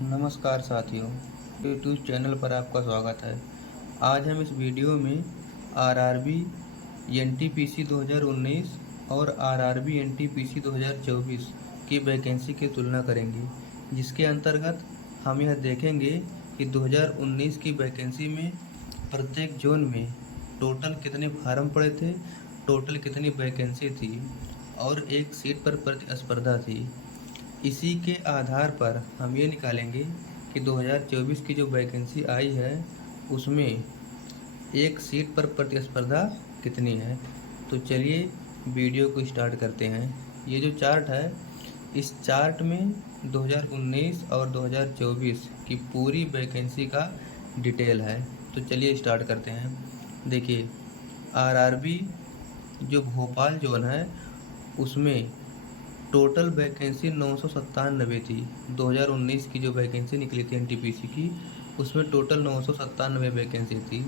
नमस्कार साथियों, YouTube channel पर आपका स्वागत है। आज हम इस वीडियो में आरआरबी एनटीपीसी 2019 और आरआरबी एनटीपीसी 2024 की वैकेंसी की तुलना करेंगे, जिसके अंतर्गत हम यह देखेंगे कि 2019 की वैकेंसी में प्रत्येक जोन में टोटल कितने फार्म पड़े थे, टोटल कितनी वैकेंसी थी और एक सीट पर प्रतिस्पर्धा थी। इसी के आधार पर हम ये निकालेंगे कि 2024 की जो वैकेंसी आई है उसमें एक सीट पर प्रतिस्पर्धा कितनी है। तो चलिए वीडियो को स्टार्ट करते हैं। ये जो चार्ट है, इस चार्ट में 2019 और 2024 की पूरी वैकेंसी का डिटेल है। तो चलिए स्टार्ट करते हैं। देखिए, आरआरबी जो भोपाल जोन है उसमें टोटल वैकेंसी 997 थी। 2019 की जो वैकेंसी निकली थी एनटीपीसी की, उसमें टोटल 997 वैकेंसी थी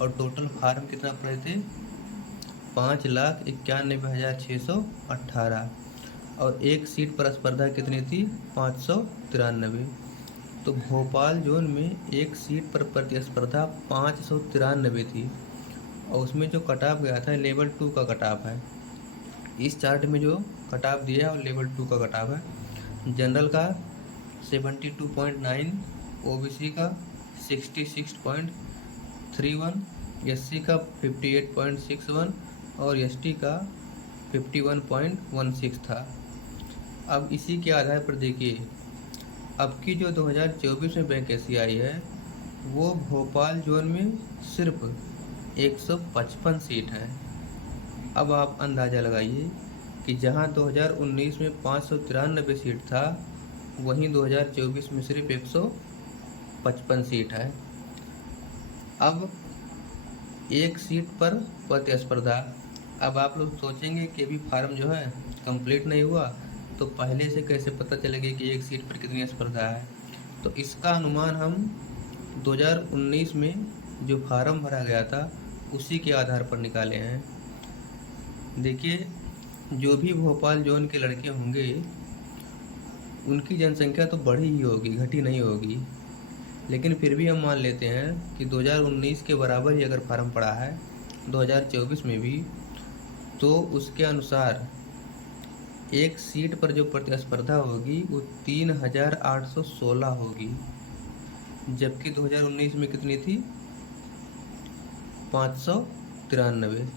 और टोटल फार्म कितना पड़े थे, 5,91,618 और एक सीट पर स्पर्धा कितनी थी, 593। तो भोपाल जोन में एक सीट पर प्रतिस्पर्धा 593 थी और उसमें जो कट ऑफ गया था लेवल 2 का कट ऑफ है। इस चार्ट में जो कट ऑफ दिया है और लेवल 2 का कट ऑफ है। जनरल का 72.9, ओबीसी का 66.31, एससी का 58.61 और एसटी का 51.16 था। अब इसी के आधार पर देखिए, अब की जो 2024 में वैकेंसी आई है वो भोपाल जोन में सिर्फ 155 सीट है। अब आप अंदाज़ा लगाइए कि जहां 2019 में 593 सीट था, वहीं 2024 में सिर्फ 155 सीट है। अब एक सीट पर प्रतिस्पर्धा। अब आप लोग सोचेंगे कि अभी फार्म जो है कंप्लीट नहीं हुआ, तो पहले से कैसे पता चलेगा कि एक सीट पर कितनी स्पर्धा है। तो इसका अनुमान हम 2019 में जो फार्म भरा गया था उसी के आधार पर निकाले हैं। देखिए, जो भी भोपाल जोन के लड़के होंगे उनकी जनसंख्या तो बढ़ी ही होगी, घटी नहीं होगी। लेकिन फिर भी हम मान लेते हैं कि 2019 के बराबर ही अगर फार्म पड़ा है 2024 में भी, तो उसके अनुसार एक सीट पर जो प्रतिस्पर्धा होगी वो 3,816 होगी, जबकि 2019 में कितनी थी, 593।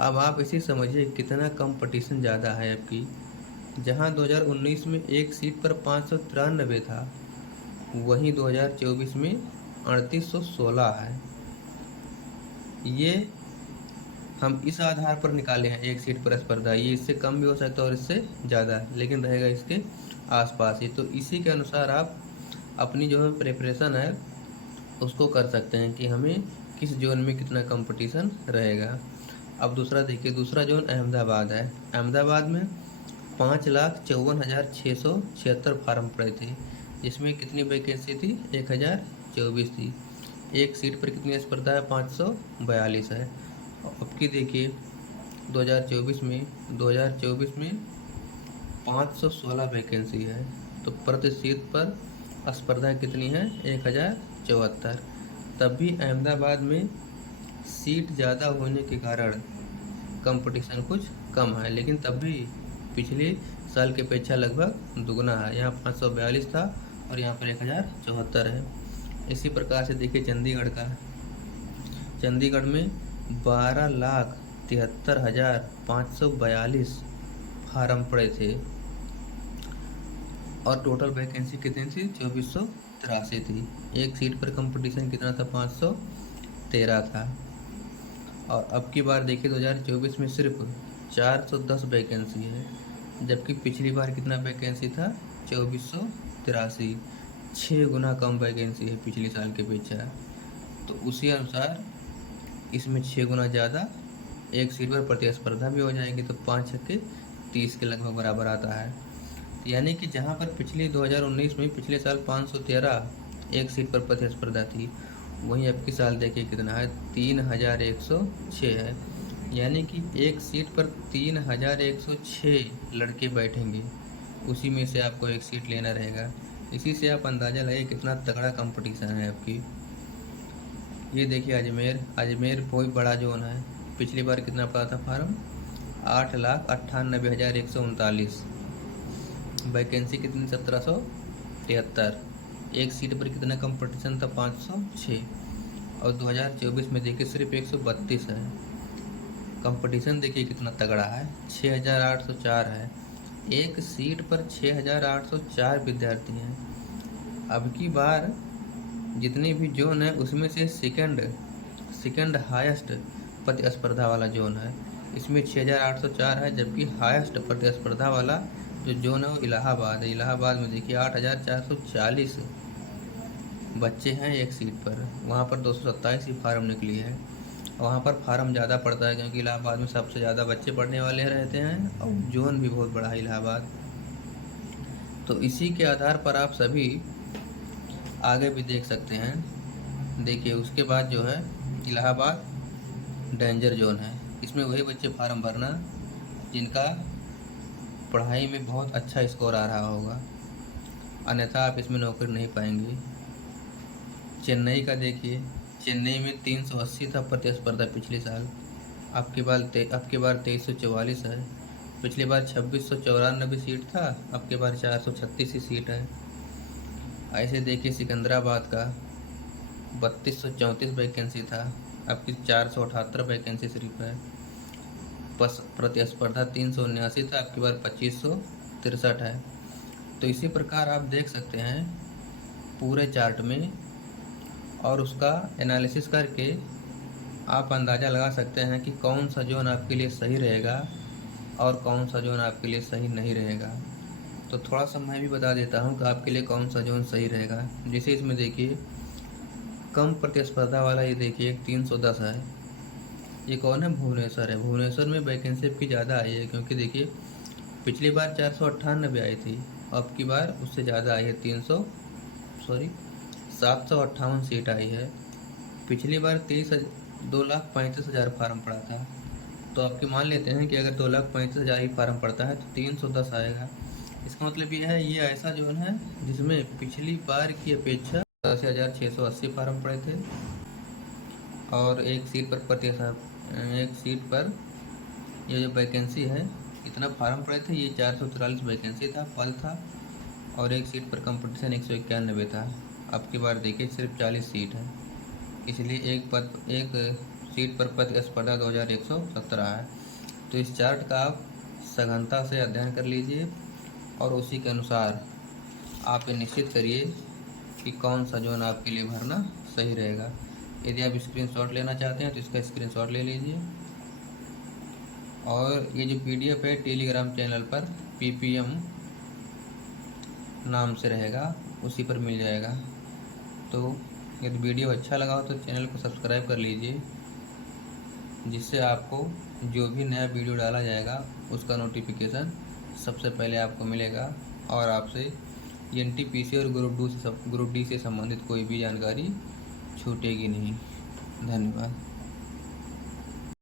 अब आप इसे समझिए कितना कंपटीशन ज़्यादा है आपकी। जहां 2019 में एक सीट पर 593 था, वहीं 2024 में 3,816 है। ये हम इस आधार पर निकाले हैं एक सीट पर स्पर्धा। ये इससे कम भी हो सकता है और इससे ज़्यादा, लेकिन रहेगा इसके आसपास ही। तो इसी के अनुसार आप अपनी जो है प्रिपरेशन है उसको कर सकते हैं कि हमें किस जोन में कितना कंपटीशन रहेगा। अब दूसरा देखिए, दूसरा जोन अहमदाबाद है। अहमदाबाद में 5,54,676 फार्म पड़े थे, जिसमें कितनी वैकेंसी थी, 1,024 थी। एक सीट पर कितनी स्पर्धा है, 542 है। अब की देखिए 2024 में 516 वैकेंसी है, तो प्रति सीट पर स्पर्धा कितनी है, 1,074। तब भी अहमदाबाद में सीट ज़्यादा होने के कारण कंपटीशन कुछ कम है, लेकिन तब भी पिछले साल की अपेक्षा लगभग दुगना है। यहाँ 542 था और यहाँ पर 1,074 है। इसी प्रकार से देखिए चंडीगढ़ का, चंडीगढ़ में 12,73,542 फार्म पड़े थे और टोटल वैकेंसी कितनी थी, 2,483 थी। एक सीट पर कंपटीशन कितना था, 513 था। और अब की बार देखिए 2024 में सिर्फ 410 वैकेंसी है, जबकि पिछली बार कितना वैकेंसी था, 2,483। 6 गुना कम वैकेंसी है पिछले साल के अपेक्षा। तो उसी अनुसार इसमें 6 गुना ज़्यादा एक सीट पर प्रतिस्पर्धा भी हो जाएगी, तो 5 × 30 के लगभग बराबर आता है। यानी कि जहां पर पिछले 2019 में पिछले साल 513 एक सीट पर प्रतिस्पर्धा थी, वहीं अब की साल देखिए कितना है, 3,106 है। यानी कि एक सीट पर 3,106 लड़के बैठेंगे, उसी में से आपको एक सीट लेना रहेगा। इसी से आप अंदाज़ा लगाइए कितना तगड़ा कंपटीशन है आपकी। ये देखिए अजमेर बहुत बड़ा जोन है। पिछली बार कितना पड़ा था फार्म? 8,98,139। वैकेंसी कितनी? 1773। एक सीट पर कितना कंपटीशन था? 506। और 2024 में देखिए सिर्फ 132 है। कंपटीशन देखिए कितना तगड़ा है। 6,804 है। एक सीट पर 6,804 विद्यार्थी हैं। अब की बार जितनी भी जोन है उसमें से सेकंड हाईएस्ट प्रतिस्पर्धा वाला जोन है। इसमें 6,804 है, जबकि हाईएस्ट प्रतिस्पर्धा वाला जो जोन है वो इलाहाबाद है। इलाहाबाद में देखिए 8,440 बच्चे हैं एक सीट पर। वहाँ पर 227 ही फार्म निकली है। वहाँ पर फार्म ज़्यादा पड़ता है क्योंकि इलाहाबाद में सबसे ज़्यादा बच्चे पढ़ने वाले रहते हैं और जोन भी बहुत बड़ा है इलाहाबाद। तो इसी के आधार पर आप सभी आगे भी देख सकते हैं। देखिए उसके बाद जो है इलाहाबाद डेंजर जोन है। इसमें वही बच्चे फार्म भरना जिनका पढ़ाई में बहुत अच्छा स्कोर आ रहा होगा, अन्यथा आप इसमें नौकरी नहीं पाएंगे। चेन्नई का देखिए, चेन्नई में 380 था प्रतिस्पर्धा पिछले साल। आपकी बार 2344 है। पिछली बार 2694 सीट था, अब की बार 436 ही सीट है। ऐसे देखिए सिकंदराबाद का 3234 वैकेंसी था, अब की 478 वैकेंसी सिर्फ है। प्रतिस्पर्धा 379 था, अब की बार 2563 है। तो इसी प्रकार आप देख सकते हैं पूरे चार्ट में, और उसका एनालिसिस करके आप अंदाज़ा लगा सकते हैं कि कौन सा जोन आपके लिए सही रहेगा और कौन सा जोन आपके लिए सही नहीं रहेगा। तो थोड़ा सा मैं भी बता देता हूँ कि आपके लिए कौन सा जोन सही रहेगा। जैसे इसमें देखिए कम प्रतिस्पर्धा वाला, ये देखिए 310 है। ये कौन है? भुवनेश्वर है। भुवनेश्वर में वैकेंसी आपकी ज़्यादा आई है क्योंकि देखिए पिछली बार 498 आई थी, अब की बार उससे ज़्यादा आई है। 758 सीट आई है। पिछली बार 2,35,000 फार्म पड़ा था, तो आपके मान लेते हैं कि अगर 2,35,000 ही फार्म पड़ता है तो 310 आएगा। इसका मतलब ये है, ये ऐसा जोन है जिसमें पिछली बार की अपेक्षा 10,680 फार्म पड़े थे और एक सीट पर ये जो वैकेंसी है इतना फार्म पड़े थे। ये 444 वैकेंसी था, पद था, और एक सीट पर कंपटीशन 191 था। अब की बार देखिए सिर्फ 40 सीट है, इसलिए एक सीट पर प्रतिस्पर्धा 2117 है। तो इस चार्ट का आप सघनता से अध्ययन कर लीजिए और उसी के अनुसार आप ये निश्चित करिए कि कौन सा जोन आपके लिए भरना सही रहेगा। यदि आप स्क्रीनशॉट लेना चाहते हैं तो इसका स्क्रीनशॉट ले लीजिए, और ये जो PDF है टेलीग्राम चैनल पर PPM नाम से रहेगा, उसी पर मिल जाएगा। तो यदि वीडियो अच्छा लगा हो तो चैनल को सब्सक्राइब कर लीजिए, जिससे आपको जो भी नया वीडियो डाला जाएगा उसका नोटिफिकेशन सबसे पहले आपको मिलेगा और आपसे NTPC और ग्रुप डी से संबंधित कोई भी जानकारी छूटेगी नहीं। धन्यवाद।